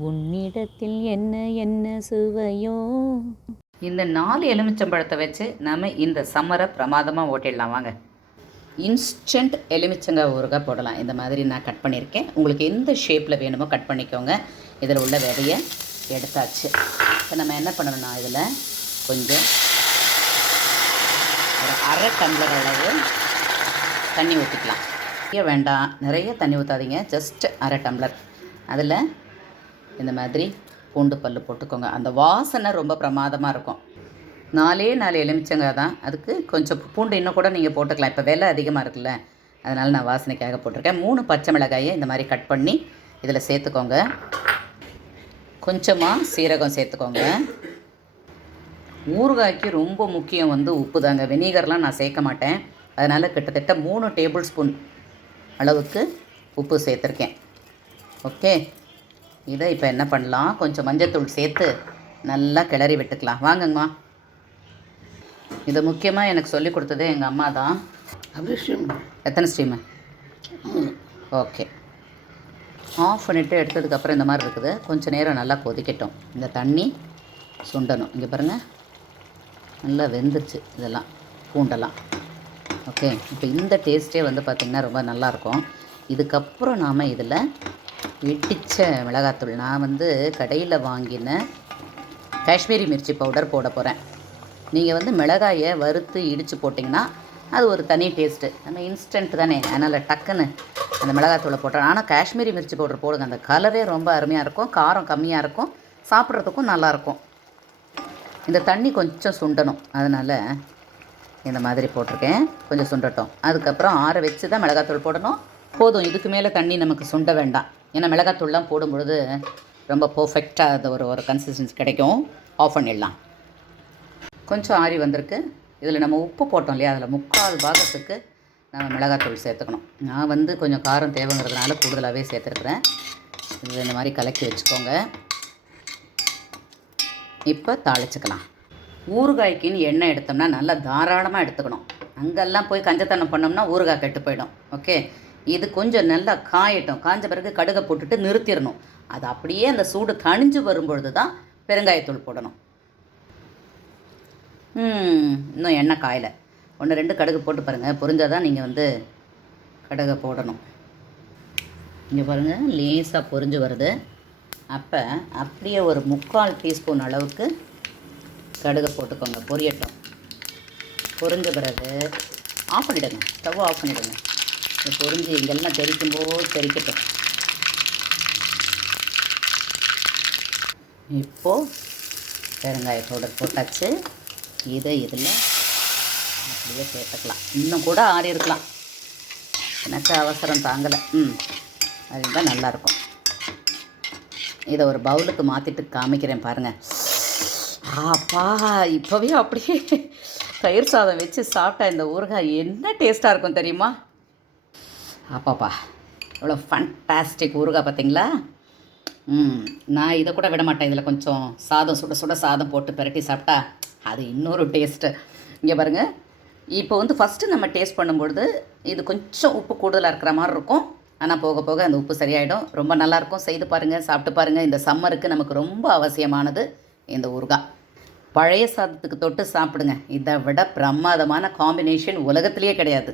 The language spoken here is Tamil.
உன்னிடத்தில் என்ன என்ன சுவையோ. இந்த 4 எலுமிச்சம்பழத்தை வச்சு நம்ம இந்த சம்மரை பிரமாதமாக ஓட்டிடலாம் வாங்க. இன்ஸ்டன்ட் எலுமிச்சங்காய் ஊறுகாய் போடலாம். இந்த மாதிரி நான் கட் பண்ணியிருக்கேன். உங்களுக்கு எந்த ஷேப்பில் வேணுமோ கட் பண்ணிக்கோங்க. இதில் உள்ள விதையை எடுத்தாச்சு. இப்போ நம்ம என்ன பண்ணணும்னா இதில் கொஞ்சம் ஒரு அரை டம்ளர் அளவு தண்ணி ஊற்றிக்கலாம். நிறைய வேண்டாம், நிறைய தண்ணி ஊற்றாதீங்க, ஜஸ்ட் அரை டம்ளர். அதில் இந்த மாதிரி பூண்டு பல் போட்டுக்கோங்க. அந்த வாசனை ரொம்ப பிரமாதமாக இருக்கும். 4 எலுமிச்சங்காய் தான், அதுக்கு கொஞ்சம் பூண்டு இன்னும் கூட நீங்கள் போட்டுக்கலாம். இப்போ விலை அதிகமாக இருக்குல்ல, அதனால் நான் வாசனைக்காக போட்டிருக்கேன். 3 பச்சை மிளகாயை இந்த மாதிரி கட் பண்ணி இதில் சேர்த்துக்கோங்க. கொஞ்சமாக சீரகம் சேர்த்துக்கோங்க. ஊறுகாய்க்கு ரொம்ப முக்கியம் உப்பு தாங்க. வினீகர்லாம் நான் சேர்க்க மாட்டேன். அதனால் கிட்டத்தட்ட 3 டேபிள் ஸ்பூன் அளவுக்கு உப்பு சேர்த்துருக்கேன். ஓகே, இதை இப்போ என்ன பண்ணலாம், கொஞ்சம் மஞ்சத்தூள் சேர்த்து நல்லா கிளறி விட்டுக்கலாம். வாங்கம்மா. இதை முக்கியமாக எனக்கு சொல்லி கொடுத்ததே எங்கள் அம்மா தான். எத்தனை ஸ்டீமு? ஓகே, ஆஃப் பண்ணிவிட்டு எடுத்ததுக்கப்புறம் இந்த மாதிரி இருக்குது. கொஞ்சம் நேரம் நல்லா கொதிக்கட்டும். இந்த தண்ணி சுண்டணும். இங்கே பாருங்கள், நல்லா வெந்துருச்சு இதெல்லாம், பூண்டெல்லாம். ஓகே, இப்போ இந்த டேஸ்ட்டே பார்த்திங்கன்னா ரொம்ப நல்லாயிருக்கும். இதுக்கப்புறம் நாம் இதில் இடித்த மிளகாத்தூள், நான் கடையில் வாங்கின காஷ்மீரி மிர்ச்சி பவுடர் போட போகிறேன். நீங்கள் மிளகாயை வறுத்து இடித்து போட்டிங்கன்னா அது ஒரு தனி டேஸ்ட்டு. நம்ம இன்ஸ்டன்ட் தானே, அதனால் டக்குன்னு அந்த மிளகாத்தூளை போட்டுறேன். ஆனால் காஷ்மீரி மிர்ச்சி பவுடர் போடுங்க, அந்த கலரே ரொம்ப அருமையாக இருக்கும், காரம் கம்மியாக இருக்கும், சாப்பிட்றதுக்கும் நல்லாயிருக்கும். இந்த தண்ணி கொஞ்சம் சுண்டணும், அதனால் இந்த மாதிரி போட்டிருக்கேன். கொஞ்சம் சுண்டட்டும். அதுக்கப்புறம் ஆற வச்சு தான் மிளகாத்தூள் போடணும். போதும், இதுக்கு மேலே தண்ணி நமக்கு சுண்ட வேண்டாம். ஏன்னா மிளகாத்தூள்லாம் போடும்பொழுது ரொம்ப பர்ஃபெக்டாக அது ஒரு கன்சிஸ்டன்சி கிடைக்கும். ஆஃப் பண்ணிடலாம். கொஞ்சம் ஆறி வந்திருக்கு. இதில் நம்ம உப்பு போட்டோம் இல்லையா, அதில் 3/4 பாகத்துக்கு நம்ம மிளகாத்தூள் சேர்த்துக்கணும். நான் கொஞ்சம் காரம் தேவைங்கிறதுனால கூடுதலாகவே சேர்த்துருக்குறேன். இது இந்த மாதிரி கலக்கி வச்சுக்கோங்க. இப்போ தாளிச்சுக்கலாம். ஊறுகாய்க்குன்னு எண்ணெய் எடுத்தோம்னா நல்லா தாராளமாக எடுத்துக்கணும். அங்கெல்லாம் போய் கஞ்சத்தனம் பண்ணோம்னா ஊறுகாய் கெட்டு போயிடும். ஓகே, இது கொஞ்சம் நல்லா காயட்டும். காஞ்ச பிறகு கடுகை போட்டுட்டு நிறுத்திடணும். அது அப்படியே அந்த சூடு தணிஞ்சு வரும்பொழுது தான் பெருங்காயத்தூள் போடணும். இன்னும் எண்ணெய் காயலை. 1-2 கடுகு போட்டு பாருங்கள், பொரிஞ்சால் தான் நீங்கள் கடுகை போடணும். இங்கே பாருங்கள், லேசாக பொரிஞ்சு வருது. அப்போ அப்படியே ஒரு 3/4 டீஸ்பூன் அளவுக்கு கடுகை போட்டுக்கோங்க. பொரியட்டும். பொரிஞ்ச பிறகு ஆஃப் பண்ணிவிடுங்க, ஸ்டவ் ஆஃப் பண்ணிவிடுங்க. இது பொரிஞ்சு இங்கெல்லாம் தெரிக்கும்போது தெரிக்கட்டும். இப்போது பெருங்காய பவுடர் போட்டாச்சு. இதை இதில் அப்படியே சேர்த்துக்கலாம். இன்னும் கூட ஆறி இருக்கலாம், எனக்கு அவசரம் தாங்கலை. அதுதான் நல்லாயிருக்கும். இதை ஒரு பவுலுக்கு மாற்றிட்டு காமிக்கிறேன் பாருங்கள். அப்பா, இப்போவே அப்படியே தயிர் சாதம் வச்சு சாப்பிட்டா இந்த ஊறுகாய் என்ன டேஸ்ட்டாக இருக்கும் தெரியுமா? அப்பாப்பா, இவ்வளோ ஃபண்டாஸ்டிக் ஊறுகாய் பார்த்தீங்களா? நான் இதை கூட விட மாட்டேன். இதில் கொஞ்சம் சாதம், சுட சுட சாதம் போட்டு பெரட்டி சாப்பிட்டா அது இன்னொரு டேஸ்ட்டு. இங்கே பாருங்கள், இப்போ ஃபஸ்ட்டு நம்ம டேஸ்ட் பண்ணும்பொழுது இது கொஞ்சம் உப்பு கூடுதலாக இருக்கிற மாதிரி இருக்கும். ஆனால் போக போக அந்த உப்பு சரியாயிடும். ரொம்ப நல்லாயிருக்கும். செய்து பாருங்கள், சாப்பிட்டு பாருங்கள். இந்த சம்மருக்கு நமக்கு ரொம்ப அவசியமானது இந்த ஊறுகாய். பழைய சாதத்துக்கு தொட்டு சாப்பிடுங்க. இதை விட பிரமாதமான காம்பினேஷன் உலகத்திலேயே கிடையாது.